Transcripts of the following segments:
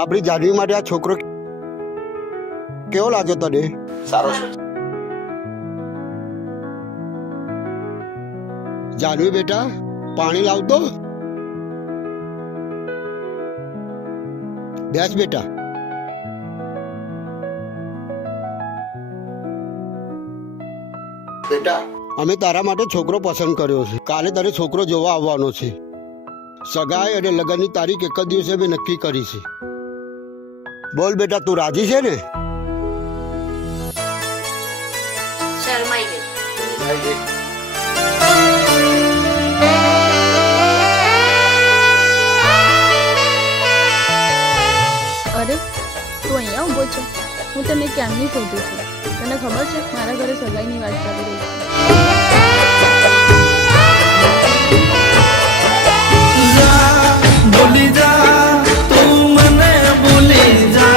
આપણી જાનવી માટે આ છોકરો કેવો લાગ્યો તને? સારો છે. જાનવી બેટા, પાણી લાવતો. બેસ બેટા. બેટા, અમે તારા માટે છોકરો પસંદ કર્યો છે. કાલે તારે છોકરો જોવા આવવાનો છે. સગાઈ અને લગ્નની તારીખ એક જ દિવસે મેં નક્કી કરી છે. બોલ બેટા, તું રાજી છે ને? શરમાઈ ગઈ. અરે તું અહીંયા ઊભો છે? હું તને ક્યારની શોધું છું. તને ખબર છે મારા ઘરે સગાઈની વાત ચાલી રહી છે. ભૂલી જા તું મને ભૂલી જા,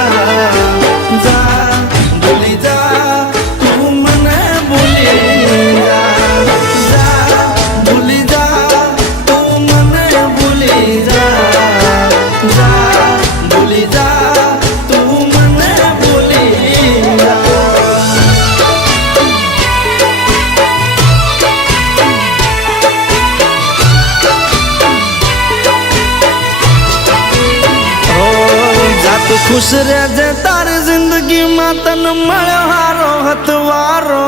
ભૂલી જા તું મને ભૂલી જા, ભૂલી જા તું મને ભૂલી જા, ભૂલી જા તું મને ભૂલી જા. खुश रहजे तारी जिंदगी में तन मळ हारो हथवारो,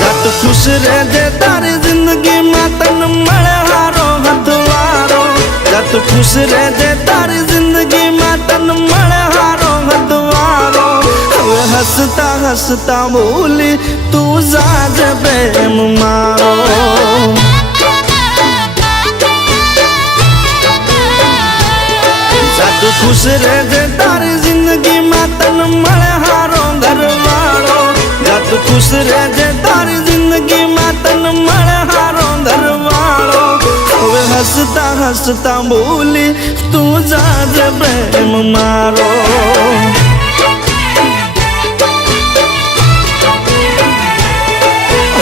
जत खुश रहजे तारी जिंदगी में तन मळ हारो हथवारो, जत खुश रहजे तारी जिंदगी में तन मळ हारो हथवारो. હવે હસતા હસતા બોલી તું જાજ પ્રેમ મારો, तू खुश रहजे तारी जिंदगी में तन मळे हारो घरवाळो, तू खुश रहजे तारी जिंदगी में तन मळे हारो घरवाळो. હવે હસતા હસતા બોલી તું જાજ પ્રેમ મારો.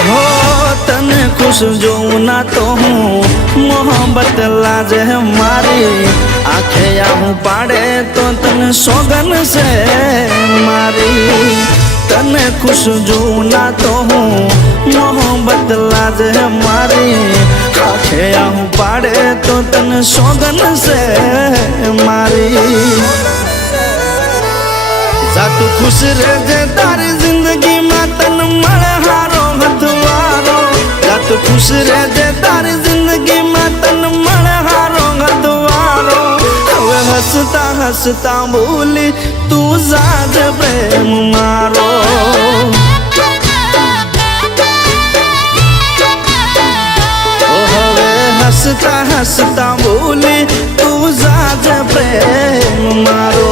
हो तने खुश जोऊं ना तो हूँ मोहब्बत लाजे मारी, आखे आहूं पाड़े तो तने सोगन से मारी. तने खुश जोऊं ना तो हूँ मोहब्बत लाजे मारी, आखे आहूं पाड़े तो तने सोगन से मारी. तू खुश रहजे तारी जिंदगी में तन मळे हारो हथवारो, तू खुश रहजे तारी जिंदगी में तन मळे हारो हथवारो. હવે હસતા હસતા બોલી તું જાજ પ્રેમ મારો. હવે હસતા હસતા બોલી તું જાજ પ્રેમ મારો.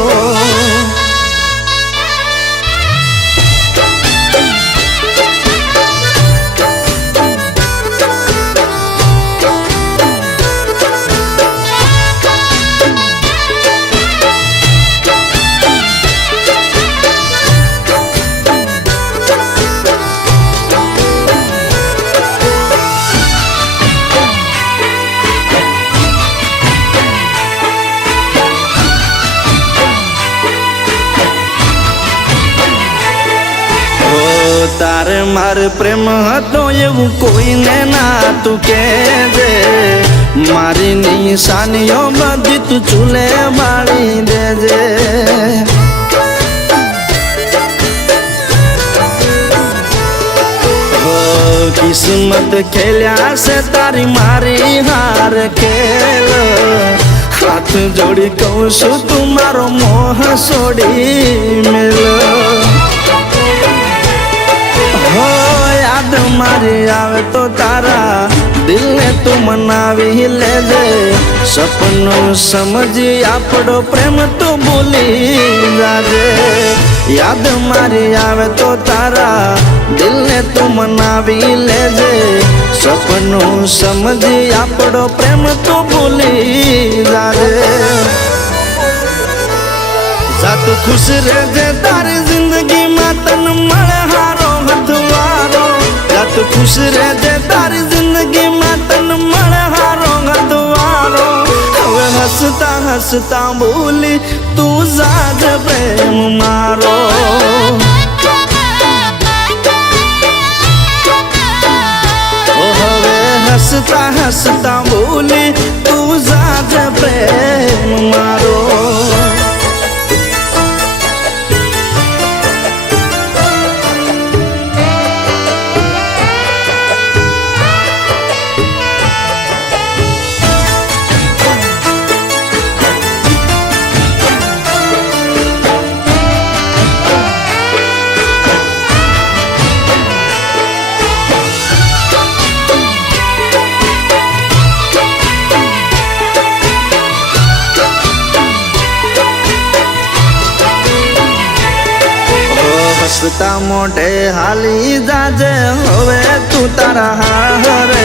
તારે મારે પ્રેમ હતો એવું કોઈને ના તું કહેજે, મારી નિશાનીઓ બધી તું ચૂલે બાળી દેજે. કિસ્મત ખેલ્યા છે તારી મારી હાર ખેલ, હાથ જોડી કહું છું તું મારો મોહ છોડી મેલ. हो याद मारी आवे तो तारा दिल ने तू मनावी लेजे, सपनों समझी आपड़ो प्रेम तू भूली जाजे. याद मारी आवे तो तारा दिल ने तू मनावी लेजे, सपनों समझी आपड़ो प्रेम तू भूली जाजे. तू खुश रहजे तारी जिंदगी में तन मळे हारो ખુશ રહેજે તારી જિંદગીમાં તન મળે હારો હદવારો હવે હસતા હસતા બોલી તું જાજ પ્રેમ મારો હવે હસતા હસતા બોલી તું જાજ પ્રેમ મારો હસતા મોઢે હાલી જાજે હવે તું તારા હારે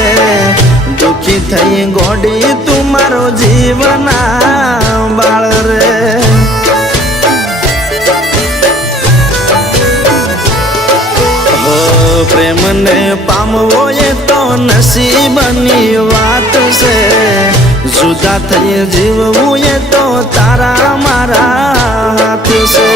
દુખી થઈ ગોડી તું મારો જીવના બાળ રે પ્રેમને પામવો એ તો નસીબની વાત છે જુદા થઈ જીવવું એ તો તારા મારા હાથ છે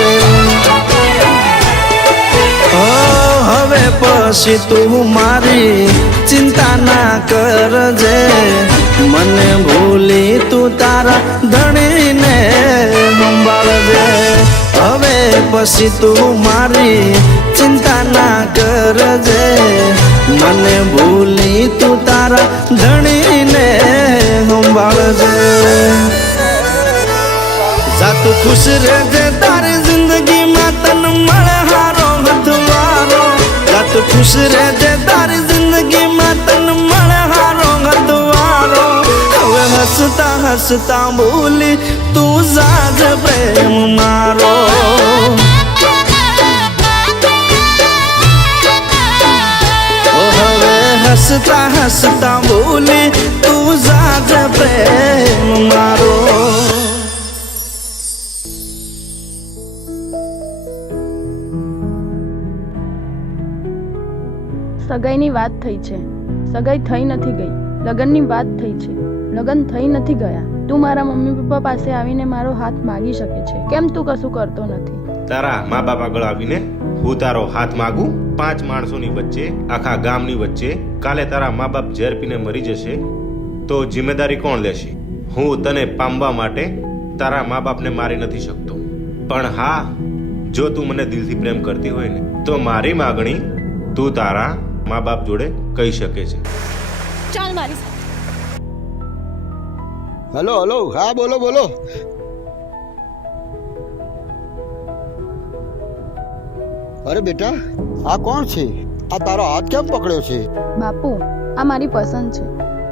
હવે પછી તું મારી ચિંતા ના કરજે મને ભૂલી તું તારા ધણીને સંભાળજે હવે પછી તું મારી ચિંતા ના કરજે મને ભૂલી તું તારા ધણીને સંભાળજે જા તું ખુશ રહેજે તારી જિંદગીમાં તન મળે હારો હદવારો જા તું ખુશ રહેજે તારી જિંદગીમાં તન મળે હારો હદવારો હવે હસતા હસતા બોલી તું જાજ પ્રેમ મારો હવે હસતા હસતા બોલી તું જાજ પ્રેમ મારો સગાઈની વાત થઈ છે સગાઈ થઈ નથી ગઈ લગ્નની વાત થઈ છે લગ્ન થઈ નથી ગયા તું મારા મમ્મી પપ્પા પાસે આવીને મારો હાથ માગી શકે છે કેમ તું કશું કરતો નથી તારા મા બાપ આગળ આવીને હું તારો હાથ માગું 5 માણસોની વચ્ચે આખા ગામની વચ્ચે કાલે તારા મા બાપ ઝેર પીને મરી જશે તો જિમ્મેદારી કોણ લેશે હું તને પામવા માટે તારા મા બાપને મારી નથી શકતો પણ હા જો તું મને દિલથી પ્રેમ કરતી હોય ને તો મારી માગણી તું તારા મા બાપ જોડે કહી શકે છે ચાલ મારી હલો હલો હા બોલો બોલો અરે બેટા આ કોણ છે આ તારો હાથ કેમ પકડ્યો છે બાપુ આ મારી પસંદ છે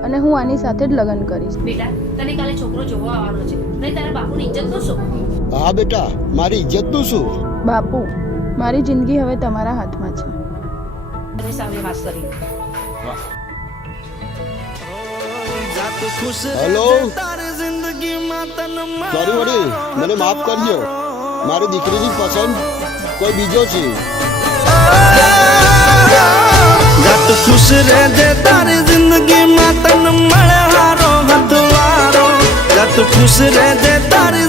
અને હું આની સાથે જ લગ્ન કરીશ બેટા તને કાલે છોકરો જોવા આવવાનો છે નહીં તારા બાપુની ઇજ્જત નું શું હા બેટા મારી ઇજ્જતનું શું બાપુ મારી જિંદગી હવે તમારા હાથમાં છે તને સામે વાત કરી હેલો સોરી વડી મને માફ કરજો મારી દીકરીની પસંદ કોઈ બીજો છે જાત ખુશ રહેજે તારી જિંદગીમાં તન મળે હારો હદવારો જાત ખુશ રહેજે તારી